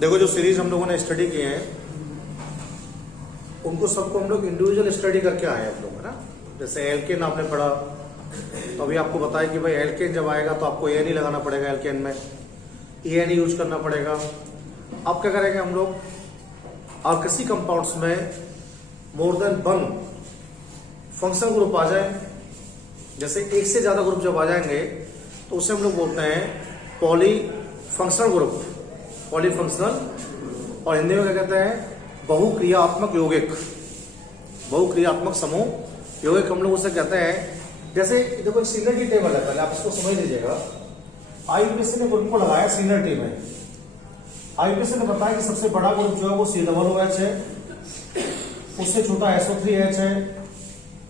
देखो जो सीरीज हम लोगों ने स्टडी किए हैं उनको सबको हम लोग इंडिविजुअल स्टडी करके आए हैं हम लोग, है ना। जैसे एल्केन आपने पढ़ा तो अभी आपको बताया कि भाई एल्केन जब आएगा तो आपको ए नहीं लगाना पड़ेगा, एल्केन में ए नहीं यूज करना पड़ेगा। अब क्या करेंगे हम लोग, और किसी कंपाउंड्स में more than one functional group आ जाए, जैसे एक से ज्यादा ग्रुप जब आ जाएंगे तो उसे हम लोग बोलते हैं poly functional group, poly functional. और हिंदी में क्या कहते हैं, बहुक्रियात्मक यौगिक, बहुक्रियात्मक समूह यौगिक हम लोग उसे कहते हैं। जैसे देखो सीनर्जी टेबल है, पहले आप इसको समझ लीजिएगा। आईयूपीएसी ने ग्रुप को लगाया सीनर्जी में। आईयूपीएसी ने बताया कि सबसे बड़ा ग्रुप जो है वो COOH है, उससे छोटा SO3H है,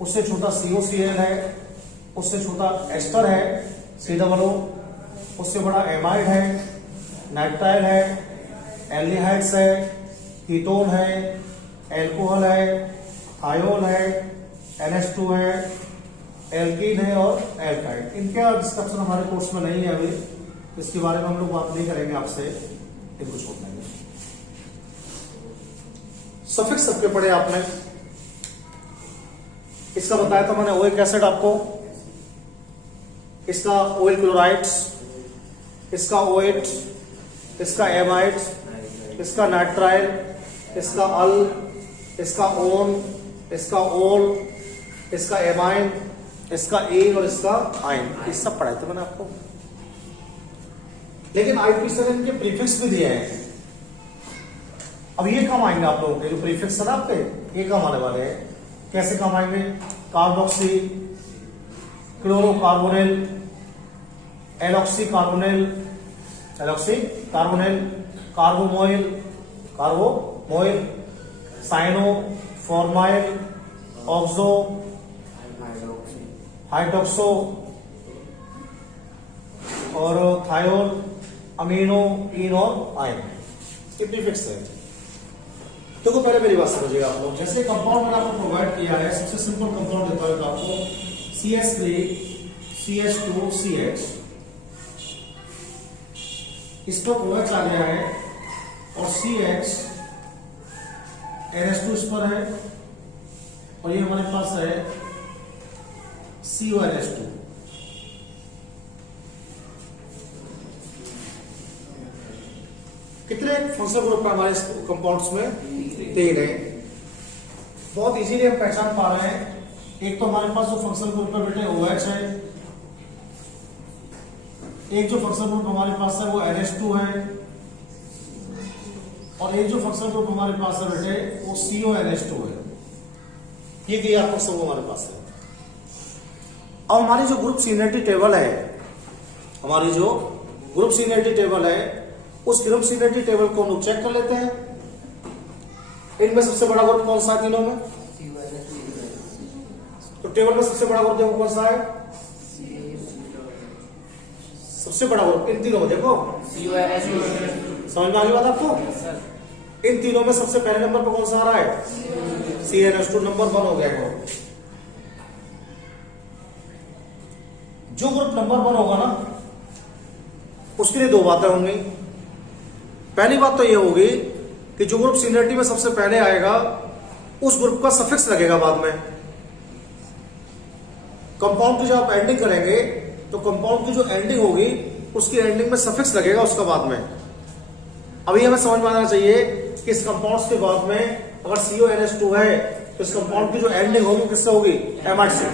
उससे छोटा COCl है, उससे छोटा एस्टर है COO, उससे बड़ा एमाइड है, नाइट्राइल है, एल्डिहाइड्स है, कीटोन है, एल्कोहल है, थायोल है, NH2 है, एल्कीन है और एल्काइड। इनका डिस्कशन हमारे कोर्स में नहीं है अभी, इसके बारे में हम लोग बात नहीं करेंगे आपसे, इनको छोड़ देंगे। सफिक्स सबके पढ़े आपने, इसका बताया था मैंने ओइक एसिड आपको, इसका ओइल क्लोराइड्स, इसका ओएट, इसका एमाइड, इसका नाइट्राइल, इसका अल, इसका ओन, इसका ओल, इसका एमाइन, इसका एन और इसका आइन, ये सब पढ़ाए थे मैंने आपको। लेकिन आईयूपीएसी ने इनके प्रीफिक्स भी दिए हैं। अब ये काम आएंगे आप लोगों के, जो प्रीफिक्स है ना आपके, ये काम आने वाले हैं। कैसे काम आएंगे, carboxy, chlorocarbonyl, alkoxy carbonyl, alkoxy carbonyl, carbamoyl, carbamoyl, cyano, formyl, oxo, hydroxo और थायोल, अमीनो, इन और आयन, ये प्रीफिक्स है। देखो पहले मेरी बात समझिएगा आप लोग। जैसे कंपाउंड मैंने आपको प्रोवाइड किया है, सबसे सिंपल कंपाउंड देता है आपको CH3 CH2 CH, इस पर OH आ गया है और CH NH2 इस पर है और ये हमारे पास है CONH2। कितने फंक्शनल ग्रुप है हमारे कंपाउंड्स में, 3 है। बहुत इजीली हम पहचान पा रहे हैं। एक तो हमारे पास जो फंक्शनल ग्रुप है बेटे OH है, एक जो फंक्शनल ग्रुप हमारे पास है वो NH2 है और एक जो फंक्शनल ग्रुप हमारे पास है बेटे वो CONH2 है। ये क्रियात्मक समूह हमारे पास है। अब हमारी जो ग्रुप सीनियरिटी टेबल है, हमारी जो ग्रुप सीनियरिटी टेबल है, उस ग्रुप सीनियरिटी टेबल को हम लोग चेक कर लेते हैं। इनमें सबसे बड़ा ग्रुप कौन सा है तीनों में, तो टेबल में सबसे बड़ा ग्रुप देखो कौन सा है, सबसे बड़ा ग्रुप इन तीनों में देखो, समझ में आ गई बात आपको। इन तीनों में सबसे पहले नंबर पर कौन सा आ रहा है, CNH2 नंबर 1 हो गया ग्रुप। जो ग्रुप नंबर 1 होगा ना, उसके लिए 2 बातें होंगी। पहली बात तो ये होगी कि जो ग्रुप सीनियरिटी में सबसे पहले आएगा उस ग्रुप का सफिक्स लगेगा बाद में। कंपाउंड की जब आप एंडिंग करेंगे तो कंपाउंड की जो एंडिंग होगी उसकी एंडिंग में सफिक्स लगेगा उसका बाद में। अभी हमें समझ में आना चाहिए कि इस कंपाउंड के बाद में अगर CONH2 है तो इस कंपाउंड की जो एंडिंग होगी किससे होगी, एमाइड से।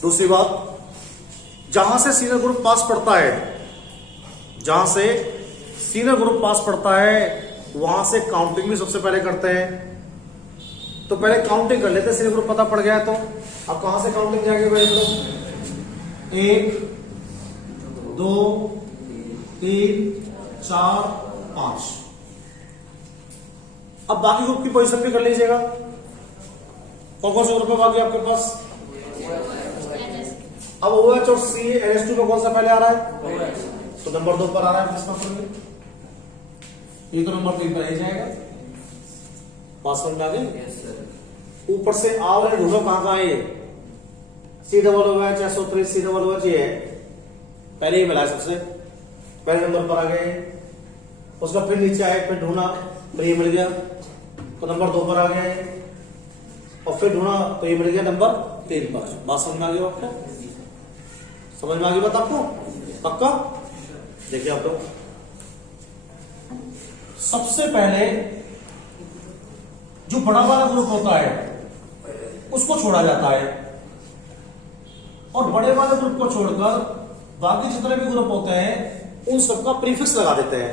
दूसरी बात, जहां से सीनियर ग्रुप पास पड़ता है, जहां से सीनियर ग्रुप पास पड़ता है वहां से काउंटिंग भी सबसे पहले करते हैं। तो पहले काउंटिंग कर लेते हैं, सीनियर ग्रुप पता पड़ गया तो अब कहां से काउंटिंग जाएंगे भाई लोग, 1 2 3 4 5। अब बाकी ग्रुप की पोजीशन भी कर लीजिएगा। कौन कौन से ग्रुप है बाकी आपके पास, अब OH और CNH2 में कौन सा पहले आ रहा है, तो नंबर 2 पर आ रहा है। ये तो नंबर 3 पर ही जाएगा। पास समझ में आ गई। ऊपर से आ वाले ढूंढो कहां है, ये COOH SO3 COOH ये है, पहले ही मिला है सबसे। पहले नंबर पर आ गए, उसका फिर नीचे आए, फिर ढूंढा तो ये मिल गया, तो नंबर 2 पर आ गए और फिर ढूंढा तो ये मिल गया नंबर 3 पर। बात समझ में आ गई आपको? समझ में आ गई बात आपको? पक्का? देखिए आप लोग, सबसे पहले जो बड़ा वाला ग्रुप होता है उसको छोड़ा जाता है और बड़े वाले ग्रुप को छोड़कर बाकी जितने भी ग्रुप होते हैं उन सबका प्रीफिक्स लगा देते हैं,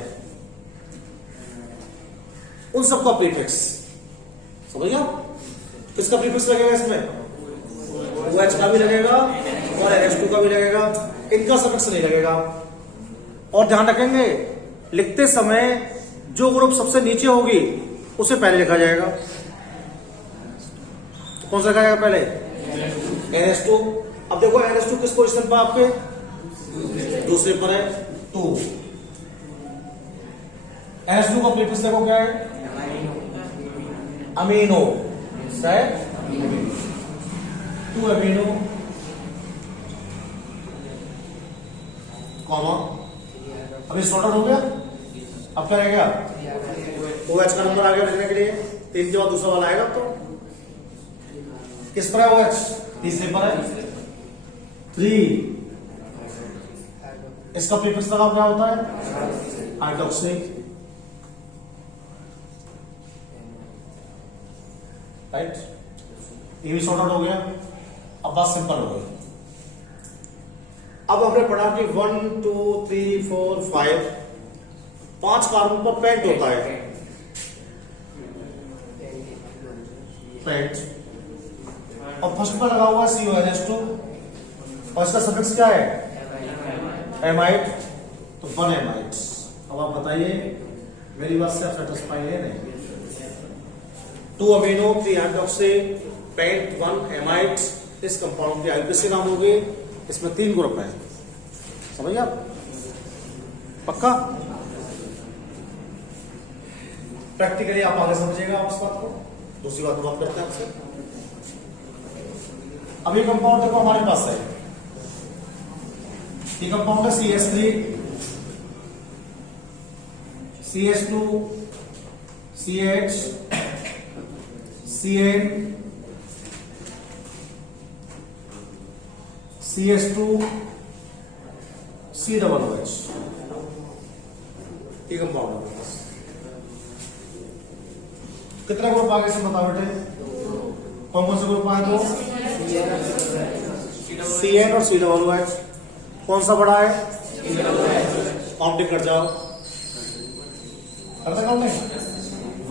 उन सबका प्रीफिक्स। समझ गया? किसका प्रीफिक्स लगेगा इसमें? OH का भी लगेगा और NH2 का भी लगेगा, इनका सफिक्स नहीं लगेगा। और ध्यान रखेंगे, लिखते समय जो ग्रुप सबसे नीचे होगी उसे पहले लिखा जाएगा। कौन सा लिखा जाएगा पहले? NH2। अब देखो NH2 किस पोजीशन पर आपके? दूसरे पर है, 2। NH2 का प्रीफिक्स देखो क्या है? अमीनो, 2 अमीनो कॉमा, अभी सॉर्टेड हो गया। अब क्या रह गया? OH का नंबर आ गया लिखने के लिए, 3 के बाद दूसरा वाला आएगा। तो किस पर है OH? तीसरे पर है, 3। इसका प्रीफिक्स लगाओ क्या होता है? Hydroxy, right. ये भी सॉर्ट आउट हो गया। अब बात सिंपल हो गई। अब हमने पढ़ा कि 1 2 3 4 5 कार्बन पर पेंट होता है, पेंट, और फर्स्ट पर लगा हुआ CONH2 और इसका सफिक्स क्या है? एमाइड, तो 1 एमाइड। अब आप बताइए मेरी बात से आप सेटिस्फाई है नहीं? 2 अमीनो, 3 हाइड्रोक्सी, पेंट, 1 एमाइड, इस कंपाउंड की IUPAC नाम होगी। इसमें 3 ग्रुप है। समझिए आप? पक्का? प्रैक्टिकली आप आगे समझिएगा आप इस बात को। दूसरी बात करते हैं आपसे। अब ये कंपाउंड देखो हमारे पास है, ये कंपाउंड है CH3, CH2, CH, CN, CH2, COOH, ये कंपाउंड है। कितने ग्रुप आगे से बताओ बेटे? कौन कौन से ग्रुप आए? 2, CN और COOH। कौन सा बड़ा है? काउंटिंग कर जाओ, करते काउंटिंग।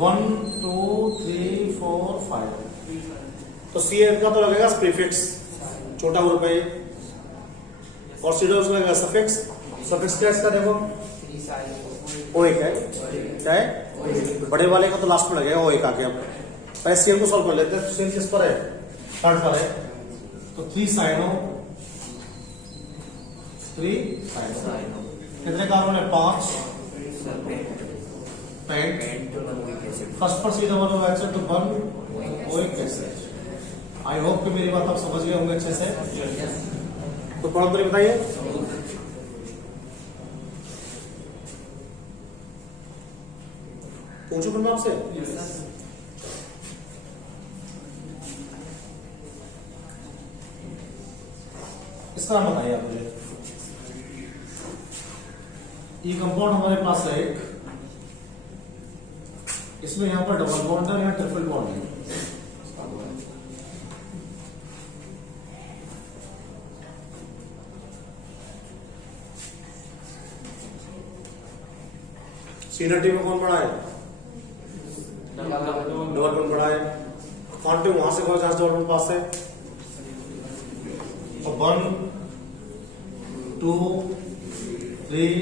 1 2 3 4 5। तो CN का तो लगेगा प्रीफिक्स, छोटा ग्रुप है, और COOH का लगेगा सफिक्स। सफिक्स क्या इसका देखो? OH है, क्या है? बड़े वाले का तो लास्ट में लगेगा OH आके। अब पहले CN को सॉल्व कर लेते हैं। CN किस पर है? 3rd पर है, तो 3 साइनो, 3 साइनो। कितने कार्बन है? 5। पेंट, फर्स्ट पर COOH तो 1 OH एसिड। आई होप कि मेरी बात आप समझ गए होंगे अच्छे से। तो पढ़ो बताइए। पूछो फिर मैं आपसे। इसका नाम बताइए आप मुझे। ये कंपाउंड हमारे पास है एक, इसमें यहां पर डबल बॉन्ड है, यहां ट्रिपल बॉन्ड है। सीनियरिटी में कौन बड़ा है? डबल बॉन्ड बड़ा है। क्वांटिटी वहां से कौन सा डबल बॉन्ड पास है? 1 2 3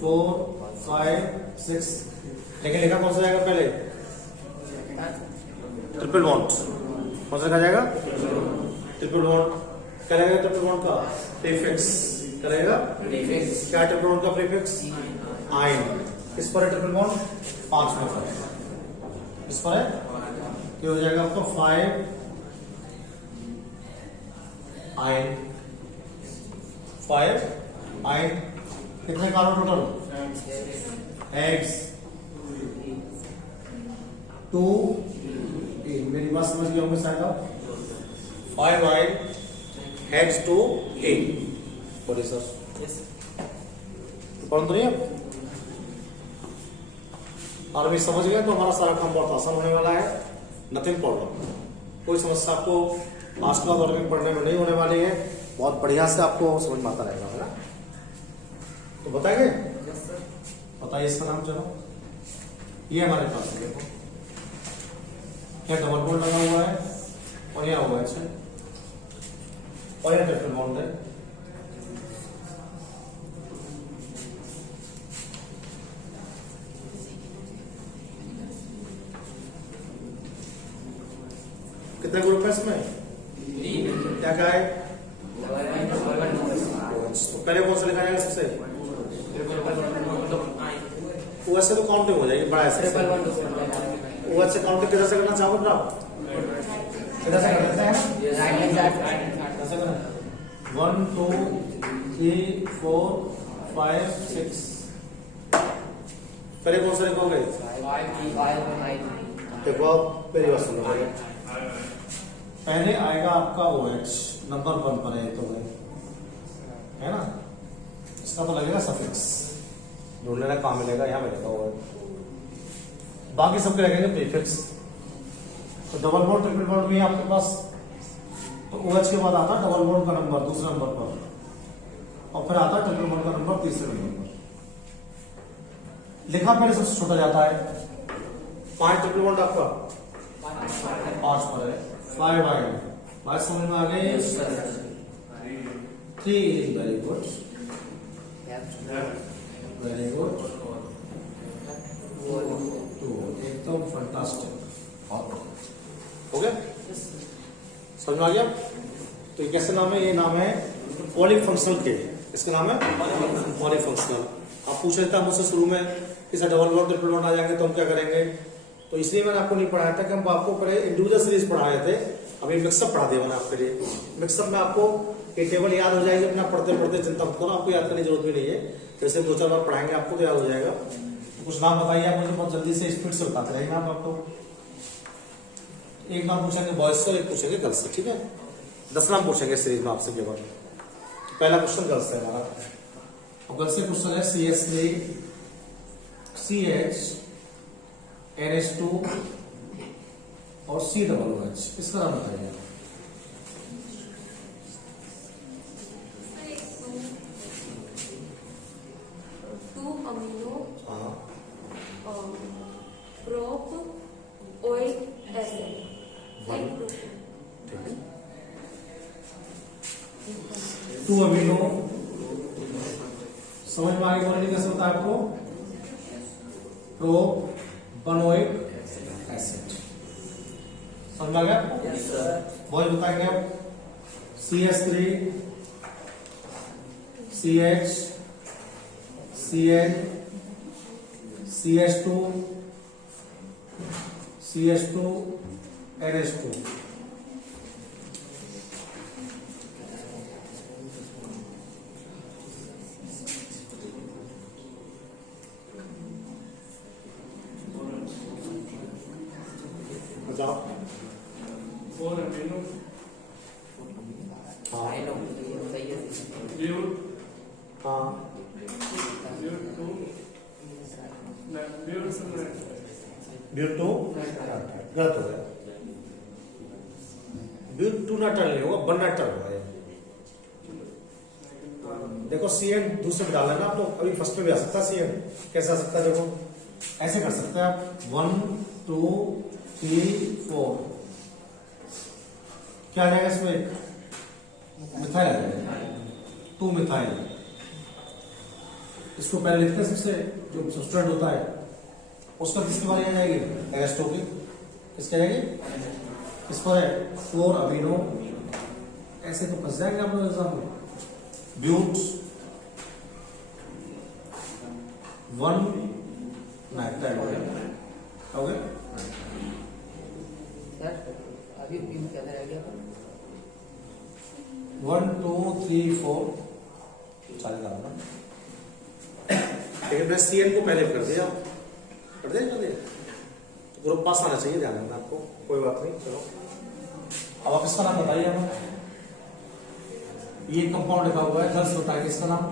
4 5 6। लेकिन लिखा कौन सा जाएगा पहले? Triple bond. कौन सा लिखा जाएगा? Triple bond. क्या लगेगा ट्रिपल बॉन्ड का? प्रीफिक्स। क्या लगेगा? प्रीफिक्स। क्या ट्रिपल बॉन्ड का प्रीफिक्स? आयन। किस पर है ट्रिपल बॉन्ड? 5 में पर है। इस पर है, क्या हो जाएगा आपका? 5 आयन, 5 आयन। कितने कार्बन टोटल? हेड्स 2 8। मेरी बात समझ गए होंगे शायद आप। 5 ऑयल हेड्स 2 8। बोलिए सर। पढ़ तो नहीं आप? और अभी समझ गए तो हमारा सारा काम बहुत आसान होने वाला है। नथिंग प्रॉब्लम, कोई समस्या आपको आज का दौर में पढ़ने में नहीं होने वाली है। बहुत बढ़िया से आपको समझ में आता रहेगा, है ना? तो बताएंगे? बताइए इसका नाम। चलो ये हमारे पास है, देखो क्या डबल बॉन्ड लगा हुआ है और यहाँ हुआ है और यहाँ ट्रिपल बॉन्ड है। कितने ग्रुप है इसमें? क्या क्या है? तो पहले कौन सा लिखा जाएगा सबसे? वैसे तो काउंटिंग हो जाएगी बड़ा ऐसे। वैसे काउंटिंग किधर से करना चाहोगे आप? किधर से करते हैं? 1 2 3 4 5 6। पहले कौन सा लिखोगे? देखो मेरी बात सुनो। पहले आएगा आपका OH नंबर 1 पर है तो है ना? इसका तो लगेगा सफिक्स, ढूंढने का काम मिलेगा, यहाँ मिलेगा OH। बाकी सबके लगेंगे प्रीफिक्स। तो डबल बॉन्ड ट्रिपल बॉन्ड भी है आपके पास, तो OH के बाद आता है डबल बॉन्ड का नंबर दूसरे नंबर पर, और फिर आता है ट्रिपल बॉन्ड का नंबर तीसरे नंबर पर। लिखा पहले सबसे छोटा जाता है। 5 ट्रिपल बॉन्ड आपका 5 पर है। 5 आगे बात समझ में आ गई? 3 वेरी गुड, वेरी गुड। 2 एकदम फंटास्टिक। हो गया? समझ में आ गया? तो ये कैसे नाम है? ये नाम है पॉलीफंक्शनल के। इसका नाम है पॉलीफंक्शनल। आप पूछ रहे थे मुझसे शुरू में कि sir double bond triple bond आ जाएंगे तो हम क्या करेंगे, तो इसलिए मैंने आपको नहीं पढ़ाया था कि हम आपको पहले इंडिविजुअल सीरीज पढ़ाए थे। अभी मिक्सअप पढ़ा दिया मैंने आपके लिए। मिक्सअप में आपको ये टेबल याद हो जाएगी अपना पढ़ते पढ़ते, चिंता मत करो, आपको याद करने की जरूरत भी नहीं है। जैसे 2-4 बार पढ़ाएंगे आपको तो याद हो जाएगा। कुछ नाम बताइए आप मुझे, बहुत जल्दी से स्पीड से बताते रहेंगे आप आपको। एक नाम पूछेंगे बॉयज से, एक पूछेंगे गर्ल्स से, ठीक है? 10 नाम पूछेंगे सीरीज में आपसे केवल। पहला क्वेश्चन गर्ल्स से हमारा, और गर्ल्स से क्वेश्चन है CH3 CH NH2 और COOH। इसका नाम बताइए। Prop oic acid. 2 अमीनो। समझ में आगे बोलने कैसे होता है आपको? Propanoic acid. समझ में आ गया? बॉय बताएंगे आप। CH3 CH CN CH2 CH2 NH2। बताओ। हाँ ब्यूटो गलत हो गया। ब्यूटो नाटल नहीं होगा, बननाटल होगा। देखो CN दूसरे में डालना है ना, तो अभी फर्स्ट में भी आ सकता है CN। कैसे आ सकता है? देखो ऐसे कर सकते हैं आप। 1 2 3 4। क्या आ जाएगा इसमें? मिथाइल आ जाएगा। 2 मिथाइल। इसको पहले लिखते हैं सबसे, जो सब्सट्रेट होता है उसका किसकी बारी आ जाएगी? एस्टो की। किसकी आ जाएगी? इस पर है 4 अमीनो। ऐसे तो फंस जाएंगे आप लोग एग्जाम में। ब्यूट 1 नाइट्राइल हो गया। अभी क्या रह गया? 1 2 3 4 चालू करना। लेकिन मैंने CN को पहले कर दिया, कर दिया ग्रुप पास आना चाहिए, ध्यान रखना आपको, कोई बात नहीं। चलो अब आप इसका नाम बताइए हमें। ये कंपाउंड लिखा हुआ है, 10 बताइए इसका नाम।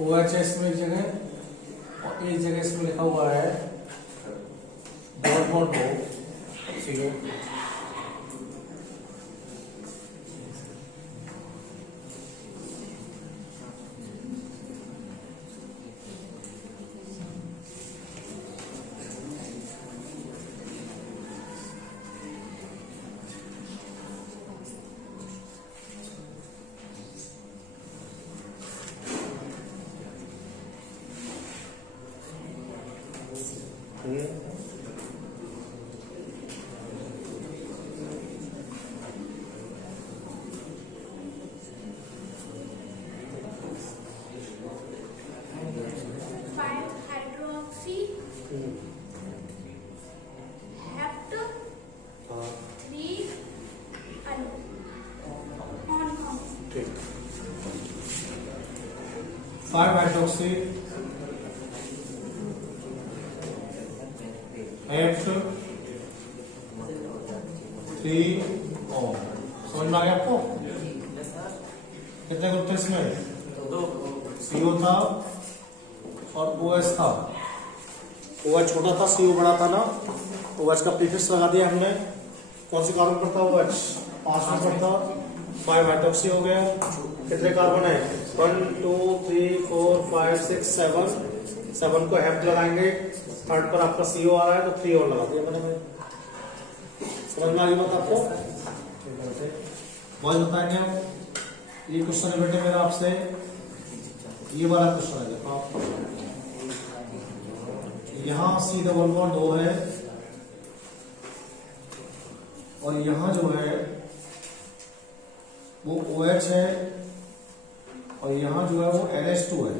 OH है इसमें एक जगह, और एक जगह इसमें लिखा हुआ है डबल बॉन्ड हो CO। Five hydroxy hept 3O। समझ में आ गया आपको? कितने ग्रुप थे इसमें? CO था और OH था। OH छोटा था, CO बड़ा था ना, OH का प्रीफिक्स लगा दिया हमने। कौन सी कार्बन पर था OH? 5 नंबर था, 5 हाइड्रोक्सी हो गया। कितने कार्बन है? 1 2 3 4 5 6 7 को हेप्ट लगाएंगे, थर्ड पर आपका CO आ रहा है तो 3 और लगा दिया मैंने। समझ में आ गई बात आपको? बहुत बताएंगे हम। ये क्वेश्चन है बेटे मेरा आपसे, ये वाला क्वेश्चन है। देखो यहाँ C डबल बॉन्ड O है, और यहाँ जो है वो OH है, और यहाँ जो है वो NH2 है।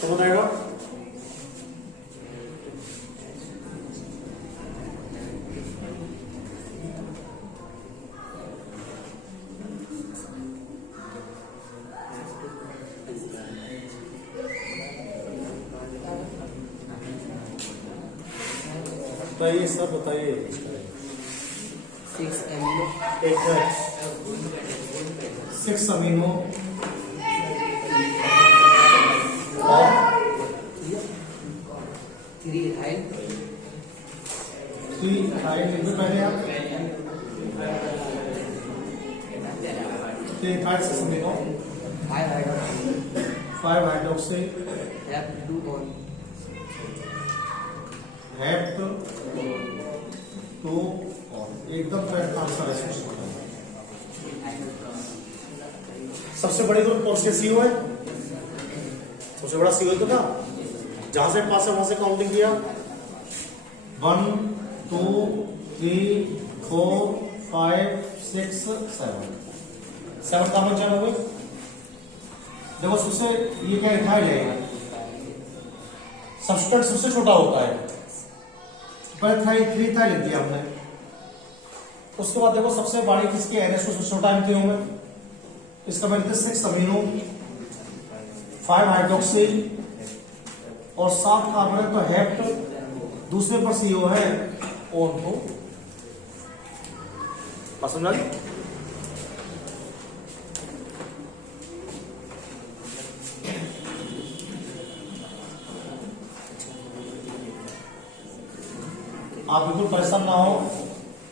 समझ आएगा? बताइए सर, बताइए। 6 अमीनो, एक है 6 अमीनो और 3 इथाइल, 3 इथाइल लिख दो पहले आप। 3 ethyl 6 amino, 5 hydroxy, 5 hydroxy F2 bond, hept 2 और एकदम करेक्ट आंसर है। सबसे बड़ी ग्रुप कौन सी CO है? सबसे बड़ा CO तो था, जहां से पास है वहां से काउंटिंग किया। 1 2 3 4 5 6 7 कॉमन चैन हो गई। देखो सबसे ये क्या इथाइल है, सबस्टेंट सबसे छोटा होता है, पर 3 इथाइल लिख दिया हमने। उसके बाद देखो सबसे बड़ी किसकी NH2 सबसे छोटा MTO में, इसका मतलब 6 अमीनो, 5 हाइड्रोक्सी और 7 कार्बन है तो हेप्ट, दूसरे पर CO है ON को। समझ आई? आप बिल्कुल परेशान ना हो,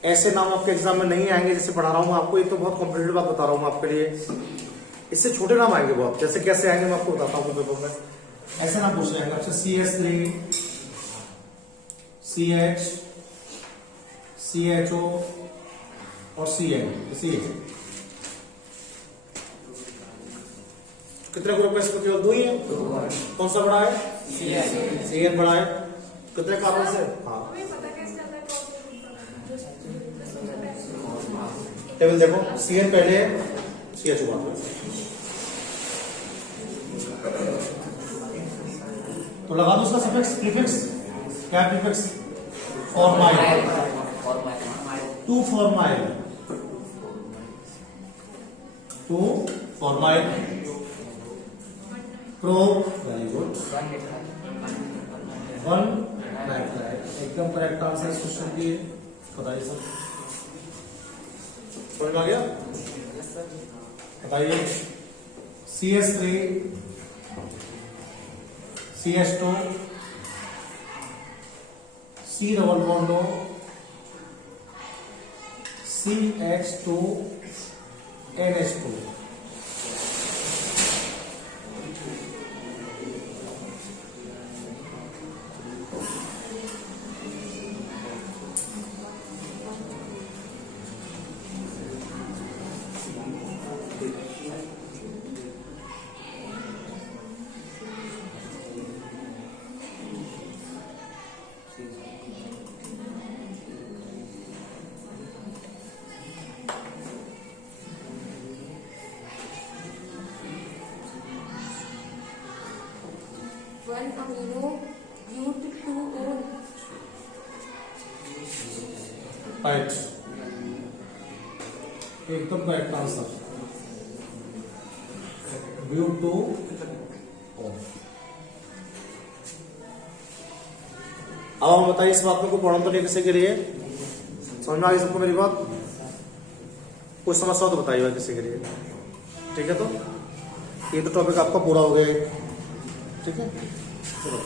ऐसे नाम आपके एग्जाम में नहीं आएंगे जैसे पढ़ा रहा हूं मैं आपको, ये तो बहुत कॉम्पिटेटिव बात बता रहा हूं मैं आपके लिए। इससे छोटे नाम आएंगे वो, आप जैसे कैसे आएंगे मैं आपको बताता हूँ पेपर में। ऐसे नाम पूछ जाएंगे आपसे CS3, CH, CHO और CN। कितने ग्रुप है इसमें? केवल 2 ही है। कौन सा बड़ा है? CN बड़ा है। कितने कारण से? हाँ, टेबल देखो, CN पहले है, CHO बाद में। तो लगा दो उसका सफिक्स, प्रीफिक्स। क्या prefix? Formyl, two formyl, two formyl, pro, very good, 1 nitrile. एकदम करेक्ट आंसर इस क्वेश्चन की। बताइए सर, समझ में आ गया? बताइए। CS3, CH2, C double bond O, CH2, NH2। One amino butene. Right, एकदम करेक्ट आंसर, ब्यूटो। अब हम बताइए इस बात में को पढ़ा तो नहीं किसी के लिए? समझ में आ गई सबको मेरी बात? कोई समस्या हो तो बताइएगा किसी के लिए। ठीक है, तो ये तो टॉपिक आपका पूरा हो गया है। ठीक है, चलो।